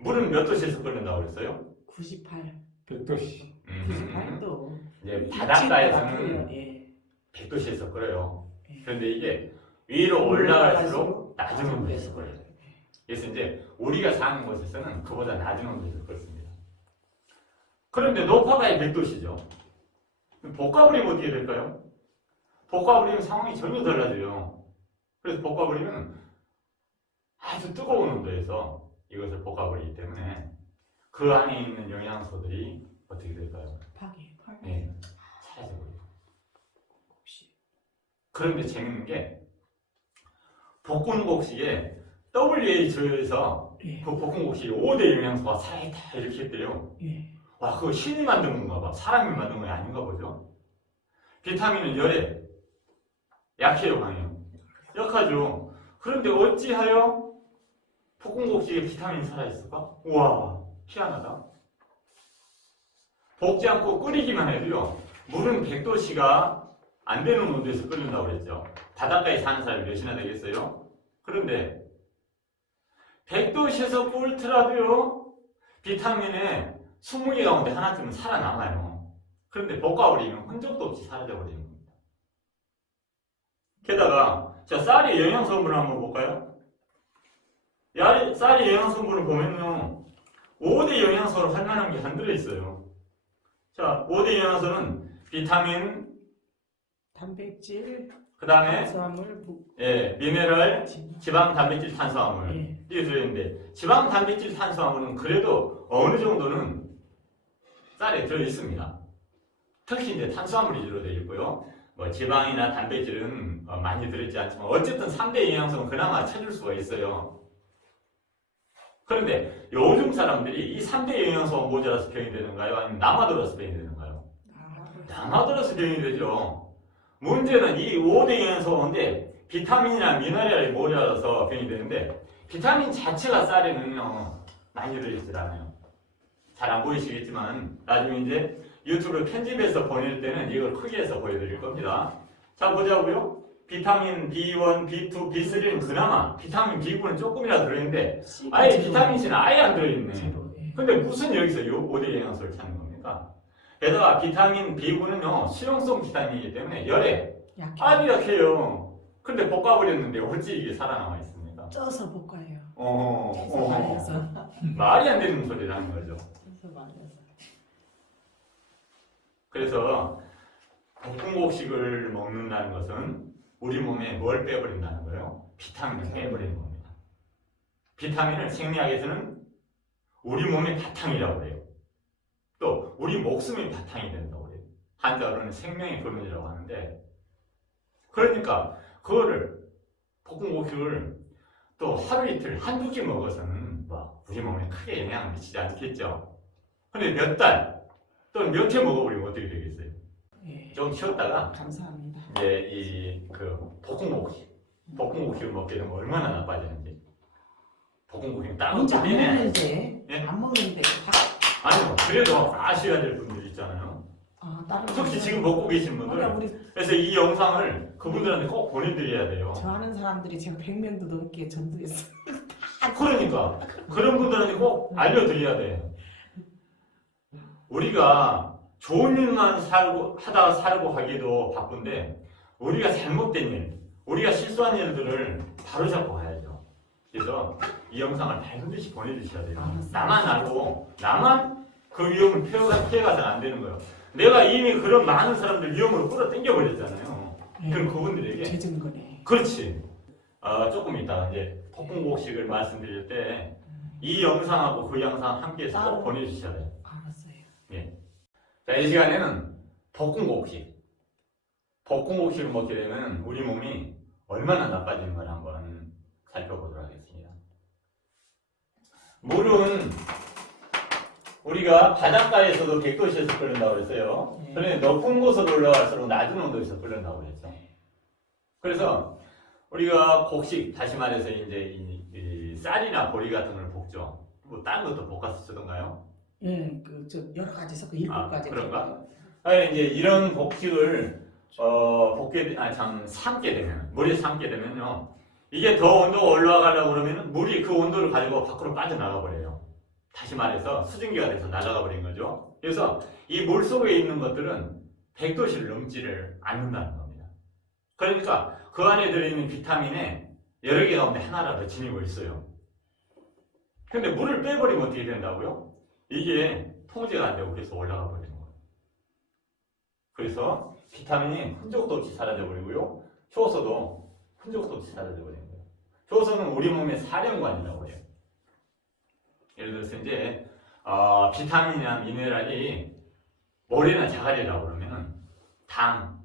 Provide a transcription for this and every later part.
물은 몇 도씨에서 끓는다고 그랬어요? 98. 100도씨. 98도. 이제 바닷가에서는 예. 100도씨에서 끓여요. 예. 그런데 이게 위로 올라갈수록 올라갈수록 낮은 온도에서 끓여요. 그래서 이제 우리가 사는 곳에서는 그보다 낮은 온도에서 끓습니다. 그런데 높아가야 100도씨죠. 볶아버리면 어떻게 될까요? 볶아버리면 상황이 전혀 달라져요. 그래서 볶아버리면 아주 뜨거운 온도에서 이것을 볶아버리기 때문에 그 안에 있는 영양소들이 어떻게 될까요? 파괴. 네, 사라져버려요. 그런데 재밌는 게 볶음곡식에 WHO에서 예. 그 볶음곡식에 5대 영양소가 살아있다 이렇게 했대요. 예. 와, 그거 신이 만든 건가 봐. 사람이 만든 건 아닌가 보죠. 비타민은 열에 약해요, 강해요? 약하죠. 그런데 어찌하여 볶음곡식에 비타민이 살아있을까? 우와, 희한하다. 볶지 않고 끓이기만 해도요, 물은 100도씨가 안 되는 온도에서 끓는다고 그랬죠. 바닷가에 사는 사람이 몇이나 되겠어요? 그런데 100도씨에서 끓더라도요, 비타민에 20개 가운데 하나쯤은 살아남아요. 그런데 볶아버리면 흔적도 없이 사라져버리는 겁니다. 게다가 자, 쌀의 영양성분을 한번 볼까요? 쌀의 영양성분을 보면요, 5대 영양소로 할 만한 게 안 들어있어요. 자, 5대 영양소는 비타민, 단백질, 그 다음에 탄수화물, 예, 미네랄, 지방, 단백질, 탄수화물 예. 이게 들어있는데 지방, 단백질, 탄수화물은 그래도 어느 정도는 쌀에 들어있습니다. 특히 이제 탄수화물이 주로 되어 있고요. 뭐 지방이나 단백질은 많이 들어있지 않지만 어쨌든 3대 영양소는 그나마 찾을 수가 있어요. 그런데 요즘 사람들이 이 3대 영양소가 모자라서 병이 되는가요? 아니면 남아돌아서 병이 되는가요? 남아돌아서 병이 되죠. 문제는 이 5대 영양소인데 비타민이나 미네랄이 모자라서 병이 되는데 비타민 자체가 쌀에는요 많이 들어있질 않아요. 잘 안 보이시겠지만 나중에 이제 유튜브 편집해서 보낼 때는 이걸 크게 해서 보여드릴 겁니다. 자, 보자고요. 비타민 B1, B2, B3는 그나마 비타민 B9는 조금이라도 들어있는데 아예 비타민 C는 아예 안 들어있네. 근데 무슨 여기서 요 5대 영양소를 찾는 겁니까? 게다가 비타민 B9는요 수용성 비타민이기 때문에 열에 아주 약해요. 근데 볶아버렸는데 어찌 이게 살아남아 있습니까? 쪄서 볶아요. 말이 안 되는 소리를 하는 거죠. 쪄서 말려서. 그래서 볶음곡식을 먹는다는 것은 우리 몸에 뭘 빼버린다는 거예요? 비타민을 빼버리는 겁니다. 비타민을 생리학에서는 우리 몸의 바탕이라고 해요. 또 우리 목숨의 바탕이 된다고 해요. 한자로는 생명의 근원이라고 하는데, 그러니까 그거를 볶음곡식을 또 하루 이틀 한두 끼 먹어서는 뭐 우리 몸에 크게 영향을 미치지 않겠죠. 근데 몇 달 또는 몇 해 먹어버리면 어떻게 되겠어요? 예. 좀 쉬었다가 감사합니다. 이제 볶음곡식을 먹게 되면 얼마나 나빠지는지. 볶음곡식 따로 이제 안 빼내. 먹는데 예? 안 먹는데 아니요, 그래도 아셔야 될 분들 있잖아요. 다른 혹시 지금 먹고 계신 분들, 그러니까 우리 그래서 이 영상을 그분들한테 꼭 보내드려야 돼요. 저 아는 사람들이 제가 100명도 넘게 전도했어요. 그러니까 그런 분들한테 꼭 알려드려야 돼. 우리가 좋은 일만 하다가 살고 하기도 바쁜데 우리가 잘못된 일, 우리가 실수한 일들을 바로잡고 가야죠. 그래서 이 영상을 반드시 보내주셔야 돼요. 나만 알고 나만 그 위험을 피해가서는 안 되는 거예요. 내가 이미 그런 많은 사람들 위험으로 끌어당겨 버렸잖아요. 그럼 그분들에게 죄진 거네. 그렇지. 조금 이따 이제 볶음곡식을 말씀드릴 때 이 영상하고 그 영상 함께해서 꼭 보내주셔야 돼요. 알았어요. 예. 자, 이 시간에는 볶음곡식을 먹게 되면 우리 몸이 얼마나 나빠지는 걸 한번 살펴보도록 하겠습니다. 물은 우리가 바닷가에서도 100도씨에서 끓는다고 그랬어요. 그런데 높은 곳으로 올라갈수록 낮은 온도에서 끓는다고 그랬죠. 그래서 우리가 곡식, 다시 말해서 이제 이 쌀이나 보리 같은 걸 볶죠. 뭐 다른 것도 볶아서 쓰던가요? 예, 여러 가지 섞어 7가지. 그런가? 이제 이런 곡식을 삶게 되면, 물에 삶게 되면요, 이게 더 온도가 올라가려고 그러면 물이 그 온도를 가지고 밖으로 빠져나가 버려요. 다시 말해서 수증기가 돼서 날아가 버린 거죠. 그래서 이 물속에 있는 것들은 100도씨를 넘지를 않는다는 겁니다. 그러니까 그 안에 들어있는 비타민에 여러 개 가운데 하나라도 지니고 있어요. 근데 물을 빼버리면 어떻게 된다고요? 이게 통제가 안 되고 계속 올라가 버리는 거예요. 그래서 비타민이 흔적도 없이 사라져 버리고요. 효소도 흔적도 없이 사라져 버리는 거예요. 효소는 우리 몸의 사령관이라고 해요. 예를 들어서 이제 비타민이나 미네랄이 모래나 자갈이라고 그러면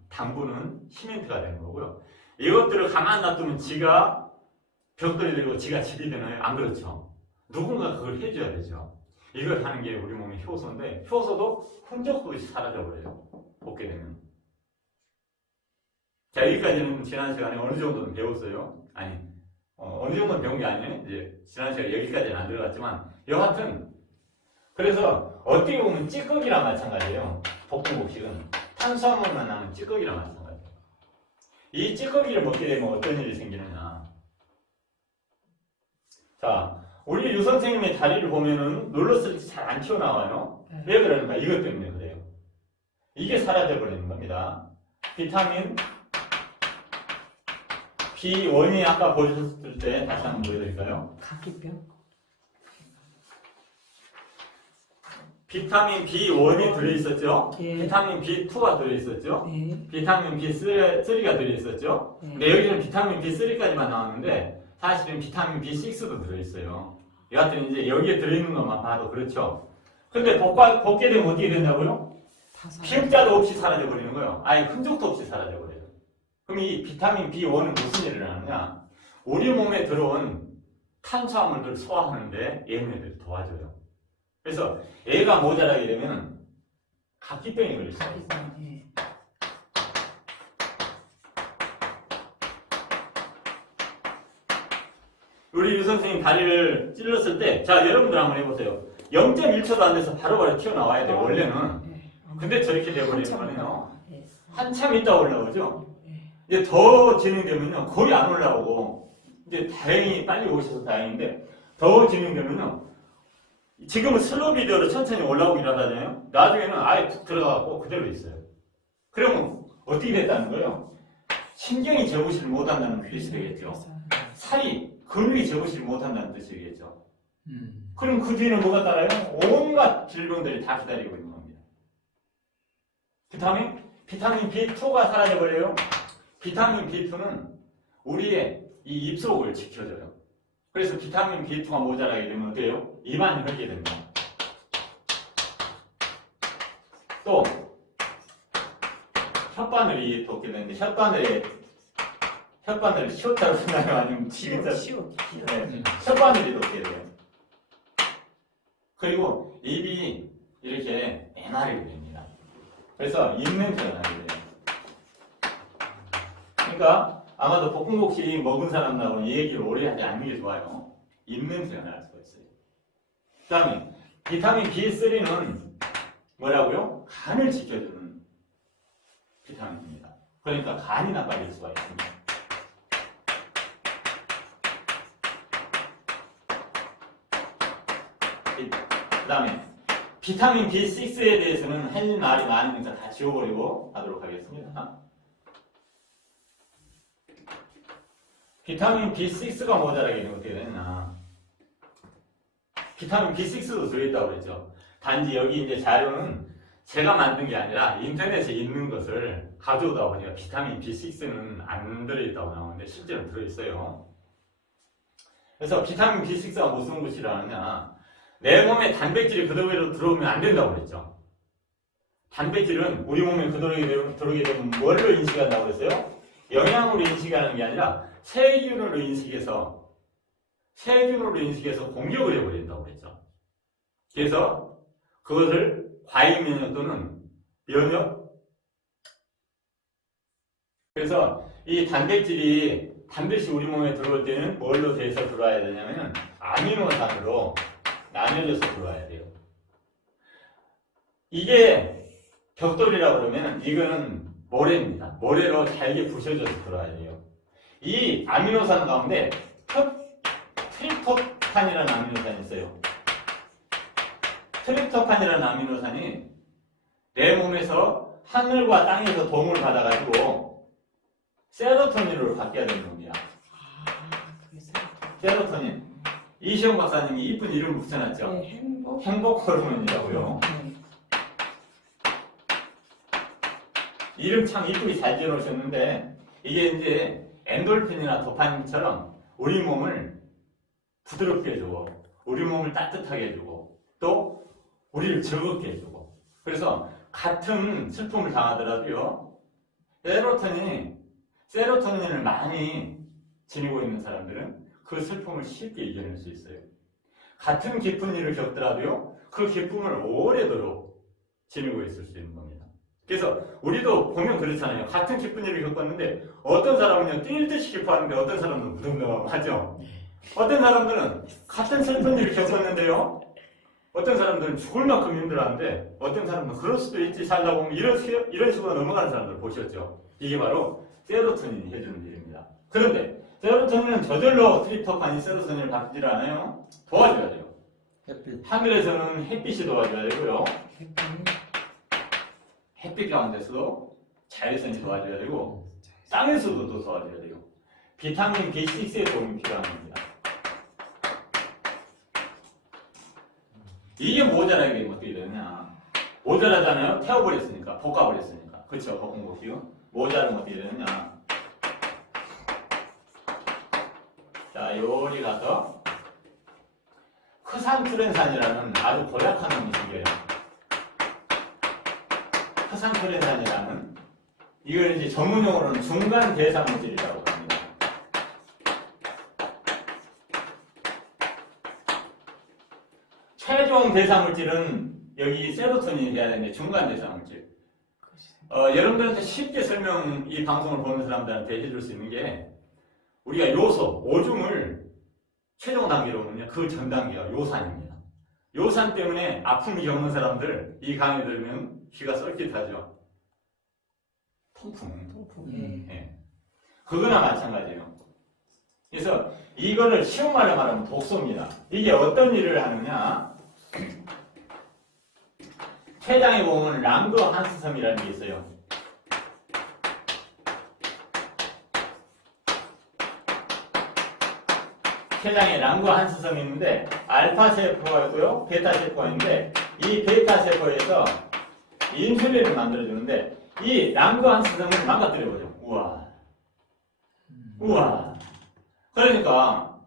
당분은 시멘트가 되는 거고요. 이것들을 가만 놔두면 지가 벽돌이 되고 지가 집이 되나요? 안 그렇죠. 누군가 그걸 해줘야 되죠. 이걸 하는 게 우리 몸의 효소인데 효소도 흔적도 없이 사라져 버려요. 먹게 되면. 자, 여기까지는 지난 시간에 어느 정도는 배웠어요. 아니, 어느 정도는 배운 게 아니에요. 이제 지난 시간에 여기까지는 안 들어갔지만 여하튼 그래서 어떻게 보면 찌꺼기랑 마찬가지예요. 볶음곡식은 탄수화물만 남은 찌꺼기랑 마찬가지예요. 이 찌꺼기를 먹게 되면 어떤 일이 생기느냐. 자, 우리 유 선생님의 다리를 보면은 눌렀을 때 잘 안 튀어나와요. 왜 그러는가? 이것 때문에 그래요. 이게 사라져 버리는 겁니다. 비타민 B1이 아까 보셨을 때 다시 한번 보여드릴까요? 각기병. 비타민 B1이 들어있었죠? 예. 비타민 B2가 들어있었죠? 네. 비타민 B3가 들어있었죠? 네. 근데 여기는 비타민 B3까지만 나왔는데 사실은 비타민 B6도 들어있어요. 여하튼 이제 여기에 들어있는 것만 봐도 그렇죠. 근데 벗게 되면 어떻게 된다고요? 피흡자도 없이 사라져 버리는 거예요. 아예 흔적도 없이 사라져 버려요. 그럼 이 비타민 B1은 무슨 일을 하느냐? 우리 몸에 들어온 탄수화물들을 소화하는데 얘네들이 도와줘요. 그래서 얘가 모자라게 되면 각기병이 걸릴 수가 있어요. 네. 우리 유 선생님 다리를 찔렀을 때, 자, 여러분들 한번 해보세요. 0.1초도 안 돼서 바로바로 튀어나와야 돼요, 원래는. 네. 근데 저렇게 돼버리는 한참 거는요, 네. 한참 있다 올라오죠? 네. 이제 더 진행되면요, 거의 안 올라오고, 이제 다행히 빨리 오셔서 다행인데, 더 진행되면요, 지금은 슬로우 비디오로 천천히 올라오긴 하잖아요. 나중에는 아예 툭 들어가고 그대로 있어요. 그러면 어떻게 됐다는 거예요? 신경이 제고시를 못한다는 뜻이 되겠죠. 살이, 근육이 제고시를 못한다는 뜻이겠죠. 그럼 그 뒤에는 뭐가 따라요? 온갖 질병들이 다 기다리고 있는 겁니다. 비타민 B2가 사라져버려요. 비타민 B2는 우리의 이 입속을 지켜줘요. 그래서 비타민 B2가 모자라게 되면 어때요? 입안이 헐게 됩니다. 또 혓바늘이 돋게 되는데 혓바늘이 쉬웠다고 쓰나요? 아니면 지겠다고? 네, 혓바늘이 돋게 돼요. 그리고 입이 이렇게 애나르게 됩니다. 그래서 입냄새가 나게 돼요. 그러니까 아마도 볶음국식 먹은 사람하고는 이 얘기를 오래 하지 않는 게 좋아요. 입냄새가 날 수가 있어요. 그 다음에 비타민 B3는 뭐라고요? 간을 지켜주는 비타민입니다. 그러니까 간이 나빠질 수가 있습니다. 그 다음에 비타민 B6에 대해서는 할 말이 많으니까 다 지워버리고 하도록 하겠습니다. 비타민 B6가 모자라게 되면 어떻게 되나? 비타민 B6도 들어있다고 그랬죠. 단지 여기 이제 자료는 제가 만든 게 아니라 인터넷에 있는 것을 가져오다 보니까 비타민 B6는 안 들어있다고 나오는데 실제로 들어있어요. 그래서 비타민 B6가 무슨 것이라 하느냐? 내 몸에 단백질이 그대로 들어오면 안 된다고 그랬죠. 단백질은 우리 몸에 들어오게 되면 뭘로 인식한다고 그랬어요? 영양으로 인식하는 게 아니라 세균으로 인식해서 공격을 해버린다고 그랬죠. 그래서 그것을 과잉 면역 또는 면역. 그래서 이 단백질이 반드시 우리 몸에 들어올 때는 뭘로 돼서 들어와야 되냐면 아미노산으로 나뉘어져서 들어와야 돼요. 이게 벽돌이라고 그러면 이거는 모래입니다. 모래로 잘게 부셔져서 들어와야 돼요. 이 아미노산 가운데 트립토판이라는 아미노산이 있어요. 트립토판이라는 아미노산이 내 몸에서 하늘과 땅에서 도움을 받아가지고 세로토닌으로 바뀌어야 되는 겁니다. 세로토닌. 이시영 박사님이 이쁜 이름 붙여놨죠? 네, 행복 호르몬이라고요. 이름 참 이쁘게 잘 지어놓으셨는데 이게 이제 엔돌핀이나 도파민처럼 우리 몸을 부드럽게 해주고 우리 몸을 따뜻하게 해주고 또 우리를 즐겁게 해주고 그래서 같은 슬픔을 당하더라도요 세로토닌을 많이 지니고 있는 사람들은 그 슬픔을 쉽게 이겨낼 수 있어요. 같은 기쁜 일을 겪더라도요 그 기쁨을 오래도록 지니고 있을 수 있는 겁니다. 그래서 우리도 보면 그렇잖아요. 같은 기쁜 일을 겪었는데 어떤 사람은요 뛸 듯이 기뻐하는데 어떤 사람은 무덤덤하죠. 어떤 사람들은 같은 슬픈 일을 겪었는데요 어떤 사람들은 죽을 만큼 힘들어하는데 어떤 사람은 그럴 수도 있지 살다 보면 이런 식으로 넘어가는 사람들 보셨죠? 이게 바로 세로토닌이 해주는 일입니다. 그런데 세로토닌은 저절로 트립토판이 세로토닌을 바꾸질 않아요. 도와줘야 돼요. 하늘에서는 햇빛이 도와줘야 되고요. 햇빛 가운데서도 자외선이 도와줘야 되고 땅에서도 또 도와줘야 돼요. 비타민 B6의 도움이 필요한 겁니다. 이게 모자라게 되면 어떻게 되느냐. 모자라잖아요. 태워버렸으니까. 볶아버렸으니까. 그렇죠. 볶은 것이요. 모자라면 어떻게 되느냐. 자, 요리 가서 크산트렌산이라는 아주 고약한 놈이 생겨요. 크산트렌산이라는 이걸 이제 전문용어로는 중간 대사물질이라고 합니다. 최종 대사물질은 여기 세로토닌이 돼야 되는데 중간 대사물질. 여러분들한테 쉽게 이 방송을 보는 사람들한테 해줄 수 있는 게 우리가 요소, 오줌을 최종 단계로 보면요. 그 전 단계가 요산입니다. 요산 때문에 아픔이 겪는 사람들 이 강의 들으면 귀가 썰깃하죠. 통풍. 예. 그거나 마찬가지예요. 그래서 이거를 쉬운 말로 말하면 독소입니다. 이게 어떤 일을 하느냐. 췌장에 보면 랑그하스섬이라는 게 있어요. 췌장에 랑그하스섬이 있는데 알파세포가 있고요. 베타세포가 있는데 이 베타세포에서 인슐린을 만들어주는데 이 랑그하스섬을 망가뜨려버려. 우와. 그러니까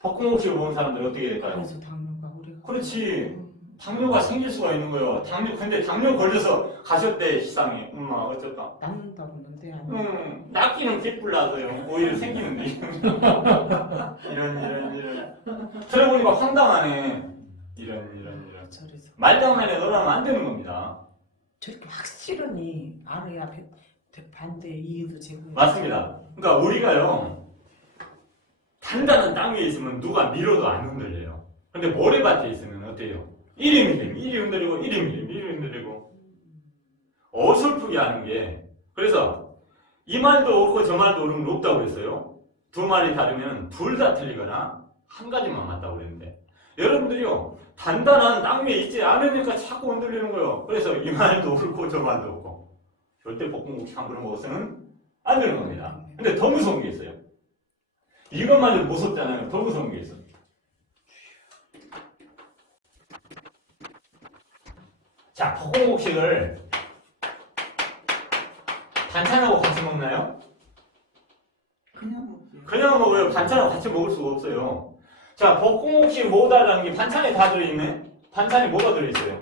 벚공옥식을 보는 사람들은 어떻게 될까요? 그래서 당뇨가 우리가 그렇지. 당뇨가 생길 수가 있는 거예요. 근데 당뇨 걸려서 가셨대 시상에. 어쩔까? 낫는다고 하는데 아니. 낫기는 기쁠라서요. 오히려 생기는데. 이런. 들어보니까 황당하네. 이런. 저래서 말장난에 놀라면 안 되는 겁니다. 저렇게 확실히 알아야 반대 이유도 제공. 맞습니다. 그러니까 우리가요. 단단한 땅 위에 있으면 누가 밀어도 안 흔들려요. 근데 모래밭에 있으면 어때요? 이리 흔들리고 이리 흔들리고 어설프게 하는 게 그래서 이 말도 옳고 저 말도 옳으면 높다고 그랬어요. 두 말이 다르면 둘 다 틀리거나 한 가지만 맞다고 그랬는데 여러분들이요 단단한 땅 위에 있지 않으니까 자꾸 흔들리는 거예요. 그래서 이 말도 옳고 저 말도 옳고 절대 볶음국수 함부로 먹어서는 안 되는 겁니다. 근데 더 무서운 게 있어요. 이것만 해도 무섭잖아요. 더 무서운 게 있어. 자, 볶음국식을 반찬하고 같이 먹나요? 그냥 먹어요. 반찬하고 같이 먹을 수가 없어요. 자, 볶음국식 뭐다라는 게 반찬에 다 들어있네. 반찬에 뭐가 들어있어요?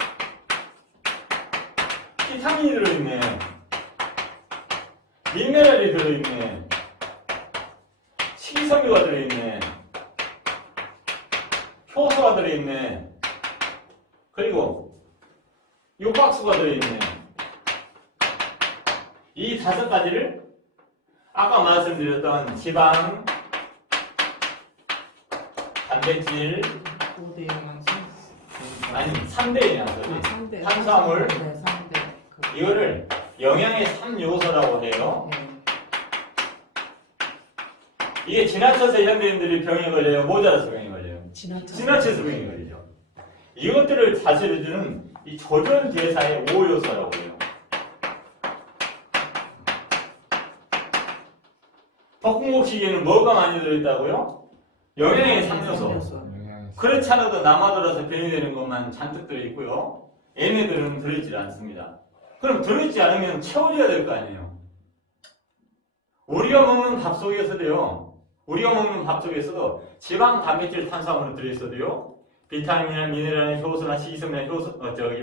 비타민이 들어있네. 미네랄이 들어있네. 식이섬유가 들어있네. 효소가 들어있네. 그리고 육박수가 들어있네. 이 5가지를 아까 말씀드렸던 지방, 단백질, 5대 영양소. 아니 3대 영양소지. 3대. 탄수화물. 네, 3대. 이거를 영양의 3요소라고 해요. 네. 이게 지나쳐서 현대인들이 병에 걸려요? 모자라서 병에 걸려요? 지나쳐서 지나쳐서 병에 걸리죠. 이것들을 다스려주는 이 조절 대사의 5요소라고 해요. 볶음국시계는 뭐가 많이 들어있다고요? 영양의 3요소. 그렇지 않아도 남아돌아서 병이 되는 것만 잔뜩 들어있고요. 얘네들은 들어있지 않습니다. 그럼 들어있지 않으면 채워줘야 될 거 아니에요. 우리가 먹는 밥 속에서도요. 우리가 먹는 밥 속에서도 지방, 단백질, 탄수화물은 들어있어도요. 비타민이나 미네랄, 효소나 식이섬유나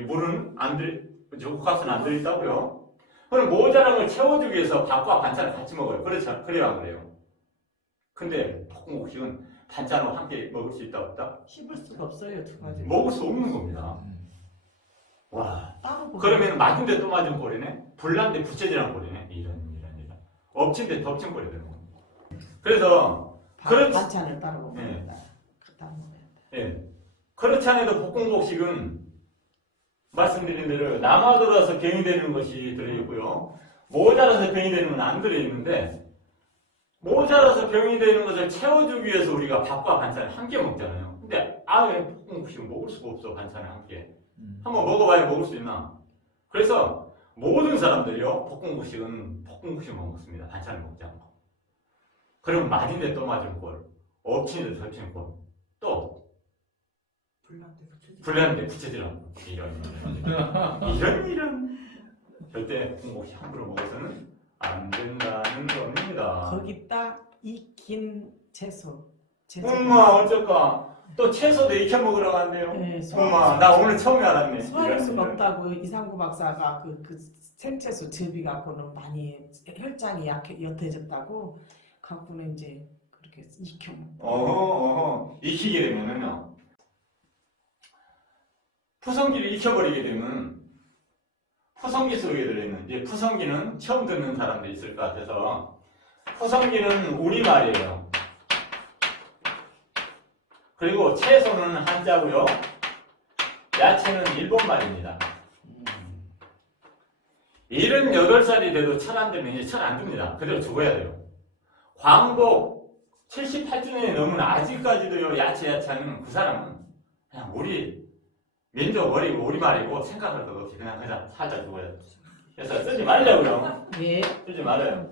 물은 안 국화수는 안 들어있다고요. 그럼 모자란 걸 채워주기 위해서 밥과 반찬을 같이 먹어요. 그렇죠? 그래야 그래요. 근데 볶음국식은 반찬으로 함께 먹을 수 있다 없다? 씹을 수가 없어요, 두 가지. 먹을 수 없는 겁니다. 와. 따로 그러면 맞은데 또 맞은 꼴이네? 불난데 부채질한 꼴이네? 이런. 엎친데 덮친 꼴이 되는 겁니다. 그래서 반찬을 따로 먹어야 네. 된다. 따로 먹어야 돼. 예. 그렇지 않아도 볶음국식은 말씀드린 대로 남아돌아서 병이 되는 것이 들어있고요. 모자라서 병이 되는 건 안 들어있는데 모자라서 병이 되는 것을 채워주기 위해서 우리가 밥과 반찬을 함께 먹잖아요. 근데 볶음국식은 먹을 수가 없어. 반찬을 함께. 한번 먹어봐야 먹을 수 있나? 그래서 모든 사람들이요. 볶음국식은 볶음국식만 먹습니다. 반찬을 먹지 않고. 그럼 맞은데 또 맞은 꼴. 엎친데 덮친 꼴. 또 불났는데 부채질한 꼴. 이런 절대 볶음국식 함부로 먹어서는 안 된다는 겁니다. 거기 딱 익힌 채소. 엄마 어쩔까? 또 채소도 익혀 먹으라고 한대요. 네, 엄마 나 오늘 처음 알았네. 소화할 수가 없다고 이상구 박사가 그 생채소 접이 갖고는 많이 혈장이 옅어졌다고 갖고는 이제 그렇게 익혀 먹고. 익히게 되면은요. 푸성기를 익혀버리게 되면 푸성기 속에 들어있는 이제 푸성기는 처음 듣는 사람도 있을 것 같아서 푸성기는 우리말이에요. 그리고 채소는 한자고요. 야채는 일본말입니다. 78살이 돼도 철 안 들면 이제 철 안 듭니다. 그대로 죽어야 돼요. 광복 78주년이 넘은 아직까지도요. 야채하는 그 사람은 그냥 우리 민족 어리고 우리말이고 생각할 것 없이 그냥 살다 죽어요. 그래서 쓰지 말자고요. 예. 쓰지 말아요.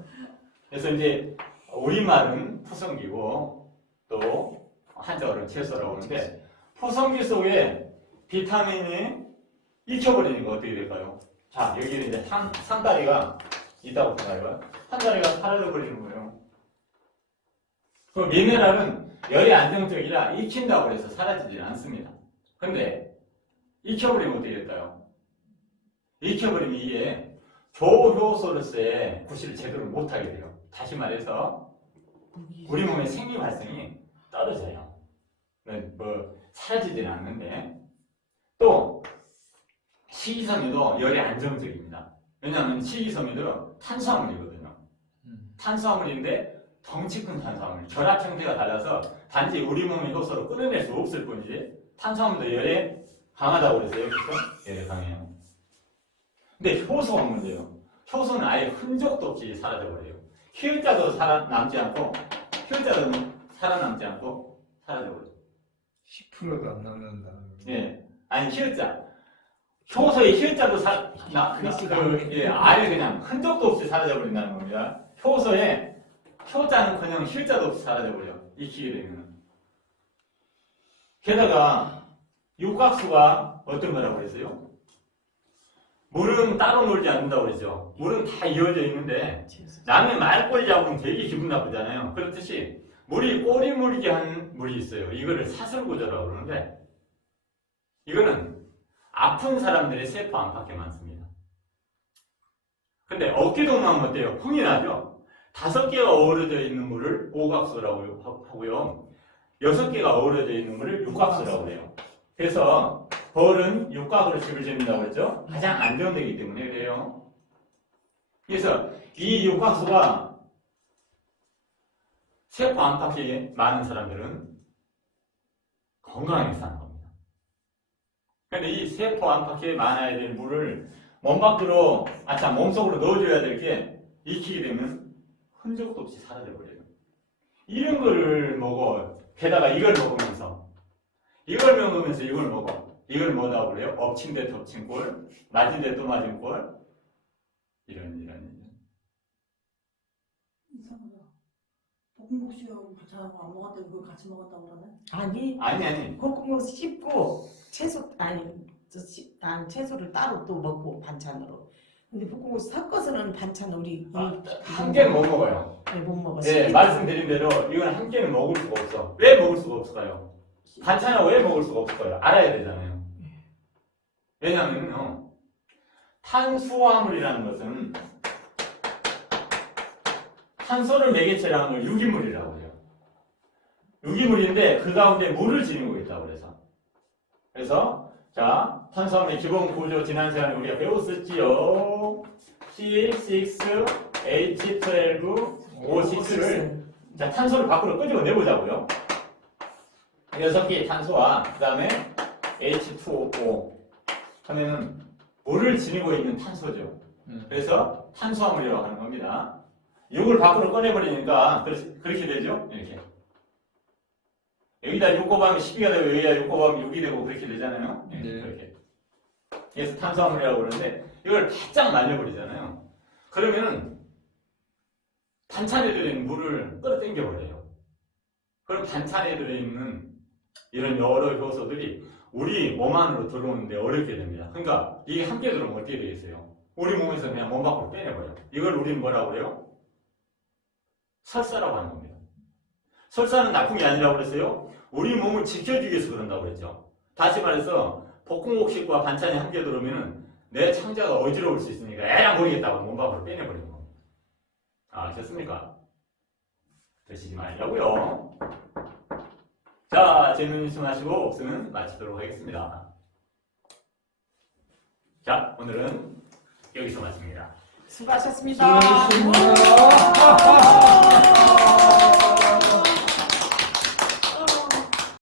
그래서 이제 우리말은 푸성기고 또 한자어는 채소라고 하는데 푸성기 속에 비타민이 익혀버리는 거 어떻게 될까요? 자, 여기는 이제 상다리가 있다고 생각해봐요. 상다리가 사라져버리는 거예요. 그 미네랄은 열이 안정적이라 익힌다고 해서 사라지지 않습니다. 근데 익혀버리면 어떻게 될까요? 익혀버리면 이게 조효소로서의 구실을 제대로 못하게 돼요. 다시 말해서 우리 몸의 생리 활성이 떨어져요. 사라지지는 않는데 또 식이섬유도 열이 안정적입니다. 왜냐하면 식이섬유도 탄수화물이거든요. 탄수화물인데 덩치 큰 탄수화물, 결합 형태가 달라서 단지 우리 몸의 효소로 끊어낼 수 없을 뿐이지 탄수화물도 열에 강하다고 그랬어요. 그렇죠? 열에 강해요. 근데 효소가 문제예요. 효소는 아예 흔적도 없이 사라져버려요. 희자도 살아남지 않고 효자도 살아남지 않고 사라져버려요. 10%도 안 남는다는 거. 예, 아니 희자 효소의 희자도 아예 그냥 흔적도 없이 사라져버린다는 겁니다. 효소의 효자는 그냥 희자도 없이 사라져버려. 익히게 되면. 게다가 육각수가 어떤 거라고 그랬어요? 물은 따로 놀지 않는다고 그랬죠. 물은 다 이어져 있는데 남의 말꼬리 잡으면 되게 기분 나쁘잖아요. 그렇듯이 물이 꼬리 물게 한 물이 있어요. 이거를 사슬구조라고 그러는데 이거는 아픈 사람들의 세포 안팎에 많습니다. 근데 어깨동무하면 어때요? 흥이 나죠? 5개가 어우러져 있는 물을 오각수라고 하고요. 6개가 어우러져 있는 물을 육각수라고 해요. 그래서 벌은 육각으로 집을 짓는다고 그랬죠? 가장 안정되기 때문에 그래요. 그래서 이 육각수가 세포 안팎에 많은 사람들은 건강하게 사는 겁니다. 그런데 이 세포 안팎에 많아야 될 물을 몸 밖으로, 몸속으로 넣어줘야 될 게 익히게 되면 흔적도 없이 사라져버려요. 이런 걸 먹어. 게다가 이걸 먹으면서 이걸 먹어. 이걸 뭐라고 그래요? 엎친 데 덮친 꼴, 맞은 데 또 맞은 꼴. 이런. 이상하다. 볶음국수하고 반찬하고 안 먹었다고 그걸 같이 먹었다고 그러네? 아니 볶음을 씹고 채소를 따로 또 먹고 반찬으로. 근데 볶음을 섞어서는 반찬 우리 한 개는 못 먹어요. 못 먹어. 네, 말씀드린 대로 이건 한 개는 먹을 수가 없어. 왜 먹을 수가 없을까요? 반찬을 왜 먹을 수가 없을까요? 알아야 되잖아요. 왜냐하면요, 탄수화물이라는 것은 탄소를 매개체로 하는 걸 유기물이라고 해요. 유기물인데 그 가운데 물을 지니고 있다고 그래서 자, 탄수화물의 기본 구조 지난 시간에 우리가 배웠었지요. C6H12O6를 자, 탄소를 밖으로 끄집어내보자고요. 6개의 탄소와 그 다음에 H2O 하면은 물을 지니고 있는 탄소죠. 그래서 탄수화물이라고 하는 겁니다. 이걸 밖으로 꺼내버리니까 그렇게 되죠. 이렇게. 여기다 6 곱하면 12가 되고 여기다 6 곱하면 6이 되고 그렇게 되잖아요. 네. 이렇게. 그래서 탄수화물이라고 그러는데 이걸 바짝 말려버리잖아요. 그러면은 반찬에 들어있는 물을 끌어당겨버려요. 그럼 반찬에 들어있는 이런 여러 효소들이 우리 몸 안으로 들어오는데 어렵게 됩니다. 그러니까 이게 함께 들어오면 어떻게 되겠어요? 우리 몸에서 그냥 몸 밖으로 빼내버려요. 이걸 우리는 뭐라고 해요? 설사라고 하는 겁니다. 설사는 나쁜 게 아니라고 그랬어요. 우리 몸을 지켜주기 위해서 그런다고 그랬죠. 다시 말해서 볶음국식과 반찬이 함께 들어오면 내 창자가 어지러울 수 있으니까 에라 모르겠다고 몸 밖으로 빼내버리는 겁니다. 아셨습니까? 드시지 말자고요. 자, 질문 신청하시고 없으면 마치도록 하겠습니다. 자, 오늘은 여기서 마칩니다. 수고하셨습니다. 수고하셨습니다.